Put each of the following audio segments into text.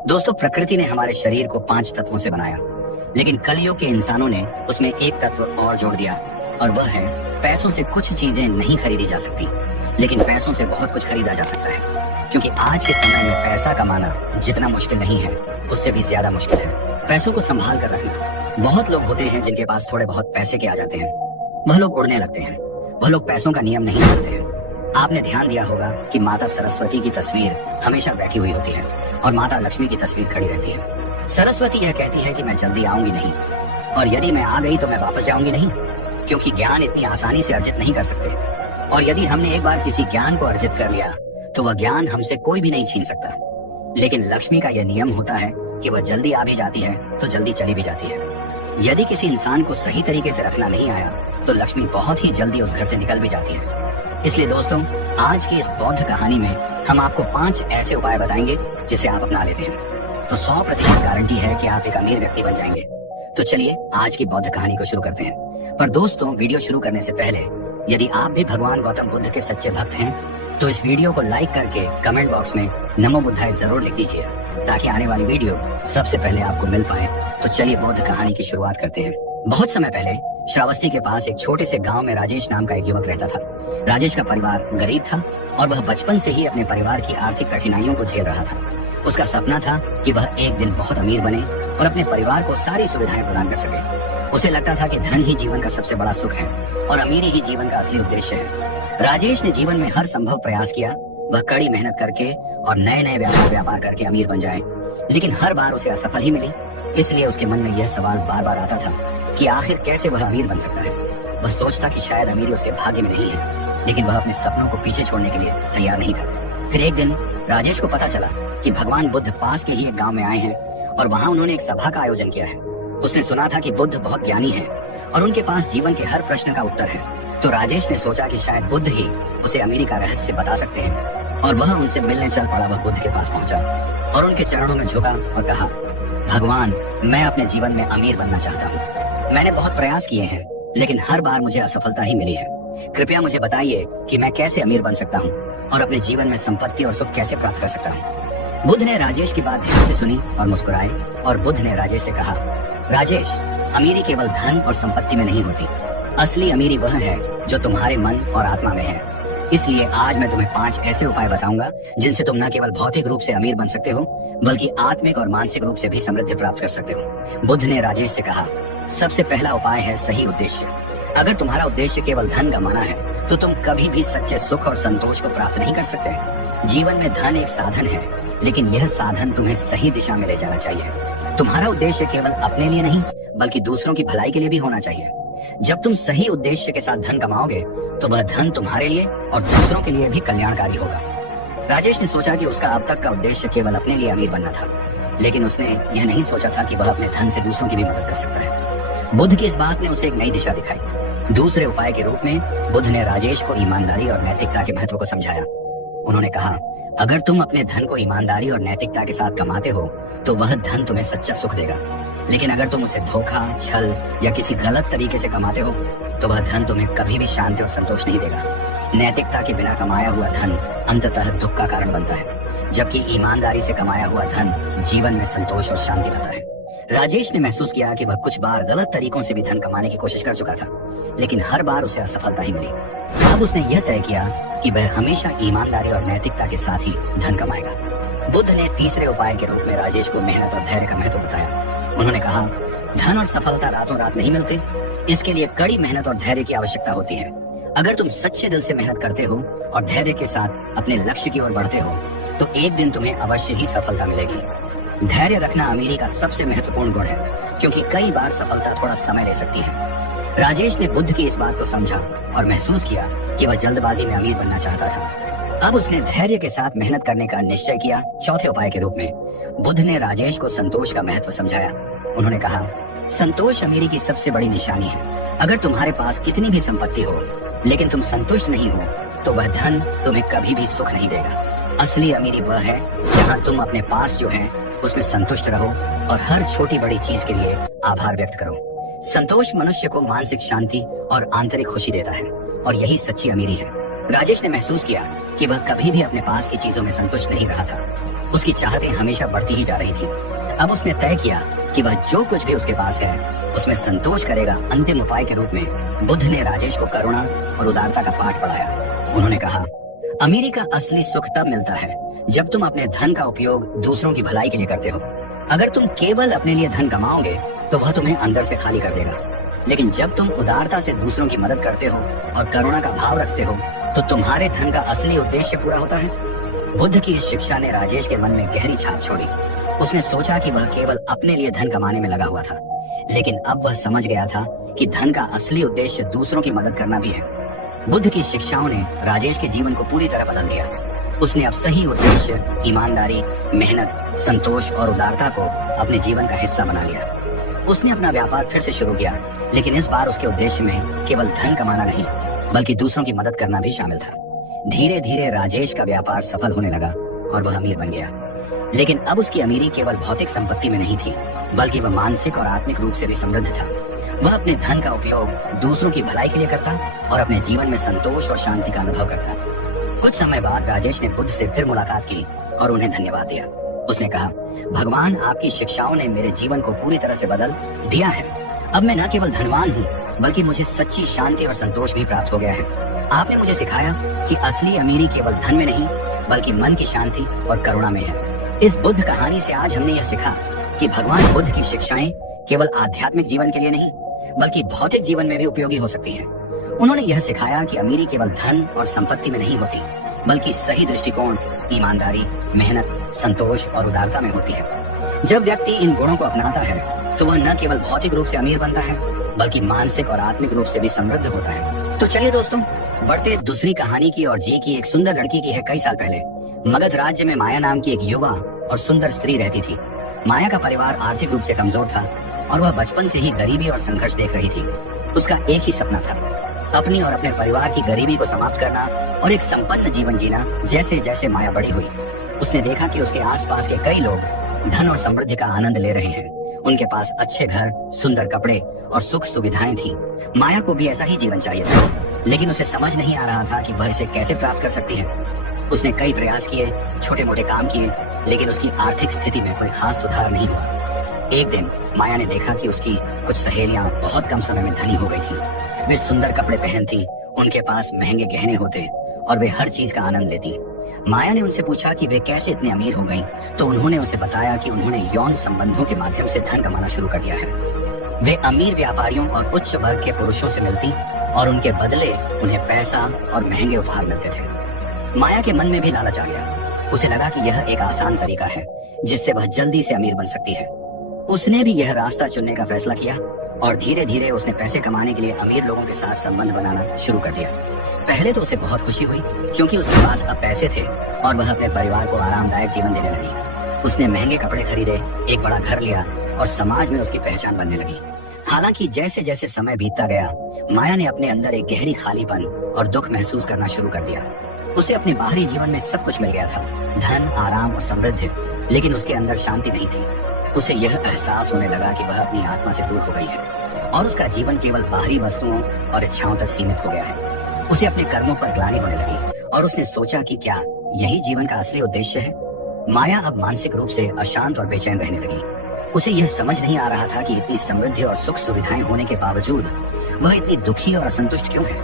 दोस्तों, प्रकृति ने हमारे शरीर को 5 तत्वों से बनाया, लेकिन कलयुग के इंसानों ने उसमें एक तत्व और जोड़ दिया, और वह है पैसों से कुछ चीजें नहीं खरीदी जा सकती, लेकिन पैसों से बहुत कुछ खरीदा जा सकता है। क्योंकि आज के समय में पैसा कमाना जितना मुश्किल नहीं है, उससे भी ज्यादा मुश्किल है पैसों को संभाल कर रखना। बहुत लोग होते हैं जिनके पास थोड़े बहुत पैसे के आ जाते हैं, वह लोग उड़ने लगते हैं, वह लोग पैसों का नियम नहीं मानते हैं। आपने ध्यान दिया होगा कि माता सरस्वती की तस्वीर हमेशा बैठी हुई होती है और माता लक्ष्मी की तस्वीर खड़ी रहती है। सरस्वती यह कहती है कि मैं जल्दी आऊंगी नहीं, और यदि मैं आ गई तो मैं वापस जाऊंगी नहीं, क्योंकि ज्ञान इतनी आसानी से अर्जित नहीं कर सकते। और यदि हमने एक बार किसी ज्ञान को अर्जित कर लिया तो वह ज्ञान हमसे कोई भी नहीं छीन सकता। लेकिन लक्ष्मी का यह नियम होता है कि वह जल्दी आ भी जाती है तो जल्दी चली भी जाती है। यदि किसी इंसान को सही तरीके से रखना नहीं आया तो लक्ष्मी बहुत ही जल्दी उस घर से निकल भी जाती है। इसलिए दोस्तों, आज की इस बौद्ध कहानी में हम आपको 5 ऐसे उपाय बताएंगे जिसे आप अपना लेते हैं तो 100% गारंटी है कि आप एक अमीर व्यक्ति बन जाएंगे। तो चलिए आज की बौद्ध कहानी को शुरू करते हैं। पर दोस्तों, वीडियो शुरू करने से पहले यदि आप भी भगवान गौतम बुद्ध के सच्चे भक्त हैं तो इस वीडियो को लाइक करके कमेंट बॉक्स में नमो बुद्धाय जरूर लिख दीजिए, ताकि आने वाली वीडियो सबसे पहले आपको मिल पाए। तो चलिए बौद्ध कहानी की शुरुआत करते हैं। बहुत समय पहले श्रावस्ती के पास एक छोटे से गांव में राजेश नाम का एक युवक रहता था। राजेश का परिवार गरीब था और वह बचपन से ही अपने परिवार की आर्थिक कठिनाइयों को झेल रहा था। उसका सपना था कि वह एक दिन बहुत अमीर बने और अपने परिवार को सारी सुविधाएं प्रदान कर सके। उसे लगता था कि धन ही जीवन का सबसे बड़ा सुख है और अमीरी ही जीवन का असली उद्देश्य है। राजेश ने जीवन में हर संभव प्रयास किया, वह कड़ी मेहनत करके और नए नए व्यापार करके अमीर बन जाए, लेकिन हर बार उसे असफल ही मिली। इसलिए उसके मन में यह सवाल बार बार आता था कि आखिर कैसे वह अमीर बन सकता है। वह सोचता कि शायद अमीरी उसके भाग्य में नहीं है, लेकिन वह अपने सपनों को पीछे छोड़ने के लिए तैयार नहीं था। फिर एक दिन राजेश को पता चला कि भगवान बुद्ध पास के ही एक गांव में आए हैं और वहां उन्होंने एक सभा का आयोजन किया है। उसने सुना था कि बुद्ध बहुत ज्ञानी है और उनके पास जीवन के हर प्रश्न का उत्तर है। तो राजेश ने सोचा कि शायद बुद्ध ही उसे अमीरी का रहस्य बता सकते हैं, और वह उनसे मिलने चल पड़ा। वह बुद्ध के पास पहुंचा और उनके चरणों में झुका और कहा, भगवान, मैं अपने जीवन में अमीर बनना चाहता हूँ। मैंने बहुत प्रयास किए हैं, लेकिन हर बार मुझे असफलता ही मिली है। कृपया मुझे बताइए कि मैं कैसे अमीर बन सकता हूँ और अपने जीवन में संपत्ति और सुख कैसे प्राप्त कर सकता हूँ। बुद्ध ने राजेश की बात ध्यान से सुनी और मुस्कुराए, और बुद्ध ने राजेश से कहा, राजेश, अमीरी केवल धन और संपत्ति में नहीं होती। असली अमीरी वह है जो तुम्हारे मन और आत्मा में है। इसलिए आज मैं तुम्हें 5 ऐसे उपाय बताऊंगा जिनसे तुम न केवल भौतिक रूप से अमीर बन सकते हो, बल्कि आत्मिक और मानसिक रूप से भी समृद्धि प्राप्त कर सकते हो। बुद्ध ने राजेश से कहा, सबसे पहला उपाय है सही उद्देश्य। अगर तुम्हारा उद्देश्य केवल धन कमाना है तो तुम कभी भी सच्चे सुख और संतोष को प्राप्त नहीं कर सकते। जीवन में धन एक साधन है, लेकिन यह साधन तुम्हें सही दिशा में ले जाना चाहिए। तुम्हारा उद्देश्य केवल अपने लिए नहीं, बल्कि दूसरों की भलाई के लिए भी होना चाहिए। जब तुम सही उद्देश्य के साथ धन कमाओगे तो वह धन तुम्हारे लिए और दूसरों के लिए भी कल्याणकारी होगा। राजेश ने सोचा कि उसका अब तक का उद्देश्य केवल अपने लिए अमीर बनना था, लेकिन उसने यह नहीं सोचा था कि वह अपने धन से दूसरों की भी मदद कर सकता है। बुद्ध की इस बात ने उसे एक नई दिशा दिखाई। दूसरे उपाय के रूप में बुद्ध ने राजेश को ईमानदारी और नैतिकता के महत्व को समझाया। उन्होंने कहा, अगर तुम अपने धन को ईमानदारी और नैतिकता के साथ कमाते हो तो वह धन तुम्हें सच्चा सुख देगा, लेकिन अगर तुम उसे धोखा, छल या किसी गलत तरीके से कमाते हो तो वह धन तुम्हें कभी भी शांति और संतोष नहीं देगा। नैतिकता के बिना कमाया हुआ धन अंततः दुख का कारण बनता है, जबकि ईमानदारी से कमाया हुआ धन जीवन में संतोष और शांति लाता है। राजेश ने महसूस किया कि वह कुछ बार गलत तरीकों से भी धन कमाने की कोशिश कर चुका था, लेकिन हर बार उसे असफलता ही मिली। अब उसने यह तय किया कि वह हमेशा ईमानदारी और नैतिकता के साथ ही धन कमाएगा। बुद्ध ने तीसरे उपाय के रूप में राजेश को मेहनत और धैर्य का महत्व बताया। उन्होंने कहा, धन और सफलता रातों रात नहीं मिलते, इसके लिए कड़ी मेहनत और धैर्य की आवश्यकता होती है। अगर तुम सच्चे दिल से मेहनत करते हो और धैर्य के साथ अपने लक्ष्य की ओर बढ़ते हो तो एक दिन तुम्हें अवश्य ही सफलता मिलेगी। धैर्य रखना अमीरी का सबसे महत्वपूर्ण गुण है, क्योंकि कई बार सफलता थोड़ा समय ले सकती है। राजेश ने बुद्ध की इस बात को समझा और महसूस किया कि वह जल्दबाजी में अमीर बनना चाहता था। अब उसने धैर्य के साथ मेहनत करने का निश्चय किया। चौथे उपाय के रूप में बुद्ध ने राजेश को संतोष का महत्व समझाया। उन्होंने कहा, संतोष अमीरी की सबसे बड़ी निशानी है। अगर तुम्हारे पास कितनी भी संपत्ति हो, लेकिन तुम संतुष्ट नहीं हो तो वह धन तुम्हें कभी भी सुख नहीं देगा। असली अमीरी वह है जहाँ तुम अपने पास जो है उसमें संतुष्ट रहो और हर छोटी बड़ी चीज के लिए आभार व्यक्त करो। संतोष मनुष्य को मानसिक शांति और आंतरिक खुशी देता है, और यही सच्ची अमीरी है। राजेश ने महसूस किया कि वह कभी भी अपने पास की चीजों में संतुष्ट नहीं रहा था। उसकी चाहतें हमेशा बढ़ती ही जा रही थी। अब उसने तय किया कि वह जो कुछ भी उसके पास है उसमें संतोष करेगा। अंतिम उपाय के रूप में बुद्ध ने राजेश को करुणा और उदारता का पाठ पढ़ाया। उन्होंने कहा, अमीरी का असली सुख तब मिलता है जब तुम अपने धन का उपयोग दूसरों की भलाई के लिए करते हो। अगर तुम केवल अपने लिए धन कमाओगे तो वह तुम्हें अंदर से खाली कर देगा, लेकिन जब तुम उदारता से दूसरों की मदद करते हो और करुणा का भाव रखते हो तो तुम्हारे धन का असली उद्देश्य पूरा होता है। बुद्ध की इस शिक्षा ने राजेश के मन में गहरी छाप छोड़ी। उसने सोचा कि वह केवल अपने लिए धन कमाने में लगा हुआ था, लेकिन अब वह समझ गया था कि धन का असली उद्देश्य दूसरों की मदद करना भी है। बुद्ध की शिक्षाओं ने राजेश के जीवन को पूरी तरह बदल दिया। उसने अब सही उद्देश्य, ईमानदारी, मेहनत, संतोष और उदारता को अपने जीवन का हिस्सा बना लिया। उसने अपना व्यापार फिर से शुरू किया, लेकिन इस बार उसके उद्देश्य में केवल धन कमाना नहीं बल्कि दूसरों की मदद करना भी शामिल था। धीरे धीरे राजेश का व्यापार सफल होने लगा और वह अमीर बन गया। लेकिन अब उसकी अमीरी केवल भौतिक संपत्ति में नहीं थी, बल्कि वह मानसिक और आत्मिक रूप से भी समृद्ध था। वह अपने धन का उपयोग दूसरों की भलाई के लिए करता और अपने जीवन में संतोष और शांति का अनुभव करता। कुछ समय बाद राजेश ने बुद्ध से फिर मुलाकात की और उन्हें धन्यवाद दिया। उसने कहा, भगवान, आपकी शिक्षाओं ने मेरे जीवन को पूरी तरह से बदल दिया है। अब मैं न केवल धनवान हूँ बल्कि मुझे सच्ची शांति और संतोष भी प्राप्त हो गया है। आपने मुझे सिखाया कि असली अमीरी केवल धन में नहीं बल्कि मन की शांति और करुणा में है। इस बुद्ध कहानी से आज हमने यह सीखा कि भगवान बुद्ध की शिक्षाएं केवल आध्यात्मिक जीवन के लिए नहीं बल्कि भौतिक जीवन में भी उपयोगी हो सकती हैं। उन्होंने यह सिखाया कि अमीरी केवल धन और संपत्ति में नहीं होती बल्कि सही दृष्टिकोण, ईमानदारी, मेहनत, संतोष और उदारता में होती है। जब व्यक्ति इन गुणों को अपनाता है तो वह न केवल भौतिक रूप से अमीर बनता है बल्कि मानसिक और आत्मिक रूप से भी समृद्ध होता है। तो चलिए दोस्तों, बढ़ते दूसरी कहानी की और जी की। एक सुंदर लड़की की है। कई साल पहले मगध राज्य में माया नाम की एक युवा और सुंदर स्त्री रहती थी। माया का परिवार आर्थिक रूप से कमजोर था और वह बचपन से ही गरीबी और संघर्ष देख रही थी। उसका एक ही सपना था, अपनी और अपने परिवार की गरीबी को समाप्त करना और एक संपन्न जीवन जीना। जैसे जैसे माया बड़ी हुई, उसने देखा कि उसके आसपास के कई लोग धन और समृद्धि का आनंद ले रहे हैं। उनके पास अच्छे घर, सुंदर कपड़े और सुख सुविधाएं थी। माया को भी ऐसा ही जीवन चाहिए था, लेकिन उसे समझ नहीं आ रहा था कि वह इसे कैसे प्राप्त कर सकती है। उसने कई प्रयास किए, छोटे मोटे काम किए, लेकिन उसकी आर्थिक स्थिति में कोई खास सुधार नहीं हुआ। एक दिन माया ने देखा कि उसकी कुछ सहेलियां बहुत कम समय में धनी हो गई थी। वे सुंदर कपड़े पहनती, उनके पास महंगे गहने होते और वे हर चीज का आनंद लेती। माया ने उनसे पूछा कि वे कैसे इतने अमीर हो गईं, तो उन्होंने उसे बताया कि उन्होंने यौन संबंधों के माध्यम से धन कमाना शुरू कर दिया है। वे अमीर व्यापारियों और उच्च वर्ग के पुरुषों से मिलती और उनके बदले उन्हें पैसा और महंगे उपहार मिलते थे। माया के मन में भी लालच आ गया। उसे लगा कि यह एक आसान तरीका है जिससे वह जल्दी से अमीर बन सकती है। उसने भी यह रास्ता चुनने का फैसला किया और धीरे धीरे उसने पैसे कमाने के लिए अमीर लोगों के साथ संबंध बनाना शुरू कर दिया। पहले तो उसे बहुत खुशी हुई क्योंकि उसके पास अब पैसे थे और वह अपने परिवार को आरामदायक जीवन देने लगी। उसने महंगे कपड़े खरीदे, एक बड़ा घर लिया और समाज में उसकी पहचान बनने लगी। हालांकि जैसे जैसे समय बीतता गया, माया ने अपने अंदर एक गहरी खालीपन और दुख महसूस करना शुरू कर दिया। उसे अपने बाहरी जीवन में सब कुछ मिल गया था, धन, आराम और समृद्धि, लेकिन उसके अंदर शांति नहीं थी। उसे यह एहसास होने लगा कि वह अपनी आत्मा से दूर हो गई है और उसका जीवन केवल बाहरी वस्तुओं और इच्छाओं तक सीमित हो गया है। उसे अपने कर्मों पर ग्लानि होने लगी और उसने सोचा कि क्या यही जीवन का असली उद्देश्य है। माया अब मानसिक रूप से अशांत और बेचैन रहने लगी। उसे यह समझ नहीं आ रहा था कि इतनी समृद्धि और सुख सुविधाएं होने के बावजूद वह इतनी दुखी और असंतुष्ट क्यों है।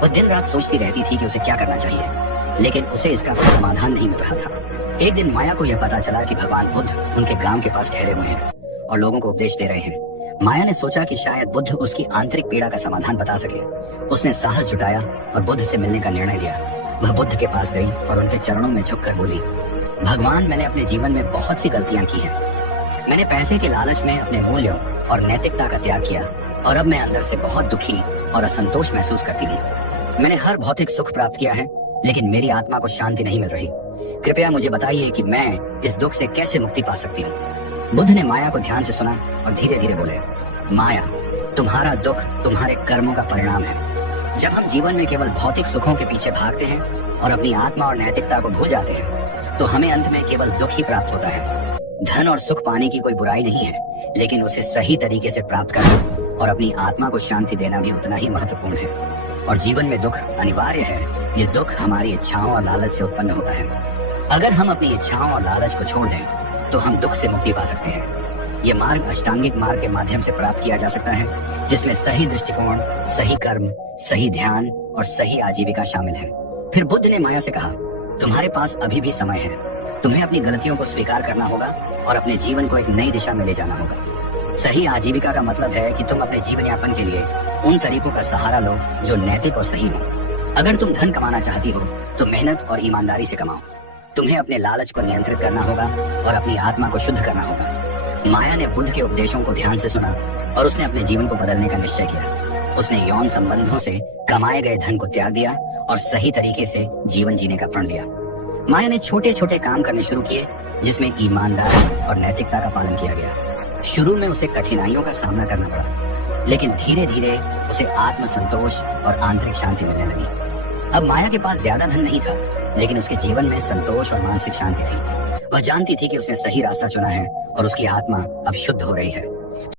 वह दिन रात सोचती रहती थी कि उसे क्या करना चाहिए, लेकिन उसे इसका कोई समाधान नहीं मिल रहा था। एक दिन माया को यह पता चला कि भगवान बुद्ध उनके गांव के पास ठहरे हुए हैं और लोगों को उपदेश दे रहे हैं। माया ने सोचा कि शायद बुद्ध उसकी आंतरिक पीड़ा का समाधान बता सके। उसने साहस जुटाया और बुद्ध से मिलने का निर्णय लिया। वह बुद्ध के पास गई और उनके चरणों में झुककर बोली, भगवान, मैंने अपने जीवन में बहुत सी गलतियां की हैं। मैंने पैसे के लालच में अपने मूल्यों और नैतिकता का त्याग किया और अब मैं अंदर से बहुत दुखी और असंतोष महसूस करती हूँ। मैंने हर भौतिक सुख प्राप्त किया है, लेकिन मेरी आत्मा को शांति नहीं मिल रही। कृपया मुझे बताइए कि मैं इस दुख से कैसे मुक्ति पा सकती हूँ। बुद्ध ने माया को ध्यान से सुना और धीरे धीरे बोले, माया, तुम्हारा दुख तुम्हारे कर्मों का परिणाम है। जब हम जीवन में केवल भौतिक सुखों के पीछे भागते हैं और अपनी आत्मा और नैतिकता को भूल जाते हैं, तो हमें अंत में केवल दुख ही प्राप्त होता है। धन और सुख पाने की कोई बुराई नहीं है, लेकिन उसे सही तरीके से प्राप्त करना और अपनी आत्मा को शांति देना भी उतना ही महत्वपूर्ण है। और जीवन में दुख अनिवार्य है। ये दुख हमारी इच्छाओं और लालच से उत्पन्न होता है। अगर हम अपनी इच्छाओं और लालच को छोड़ दें तो हम दुख से मुक्ति पा सकते हैं। ये मार्ग अष्टांगिक मार्ग के माध्यम से प्राप्त किया जा सकता है, जिसमें सही दृष्टिकोण, सही कर्म, सही ध्यान और सही आजीविका शामिल है। फिर बुद्ध ने माया से कहा, तुम्हारे पास अभी भी समय है। तुम्हें अपनी गलतियों को स्वीकार करना होगा और अपने जीवन को एक नई दिशा में ले जाना होगा। सही आजीविका का मतलब है कि तुम अपने जीवन यापन के लिए उन तरीकों का सहारा लो जो नैतिक और सही हो। अगर तुम धन कमाना चाहती हो तो मेहनत और ईमानदारी से कमाओ। तुम्हें अपने लालच को नियंत्रित करना होगा और अपनी आत्मा को शुद्ध करना होगा। माया ने बुद्ध के उपदेशों को ध्यान से सुना और उसने अपने जीवन को बदलने का निश्चय किया। उसने यौन संबंधों से कमाए गए धन को त्याग दिया और सही तरीके से जीवन जीने का प्रण लिया। माया ने छोटे छोटे काम करने शुरू किए, जिसमें ईमानदारी और नैतिकता का पालन किया गया। शुरू में उसे कठिनाइयों का सामना करना पड़ा, लेकिन धीरे धीरे उसे आत्म संतोष और आंतरिक शांति मिलने लगी। अब माया के पास ज्यादा धन नहीं था, लेकिन उसके जीवन में संतोष और मानसिक शांति थी। वह जानती थी कि उसने सही रास्ता चुना है और उसकी आत्मा अब शुद्ध हो रही है।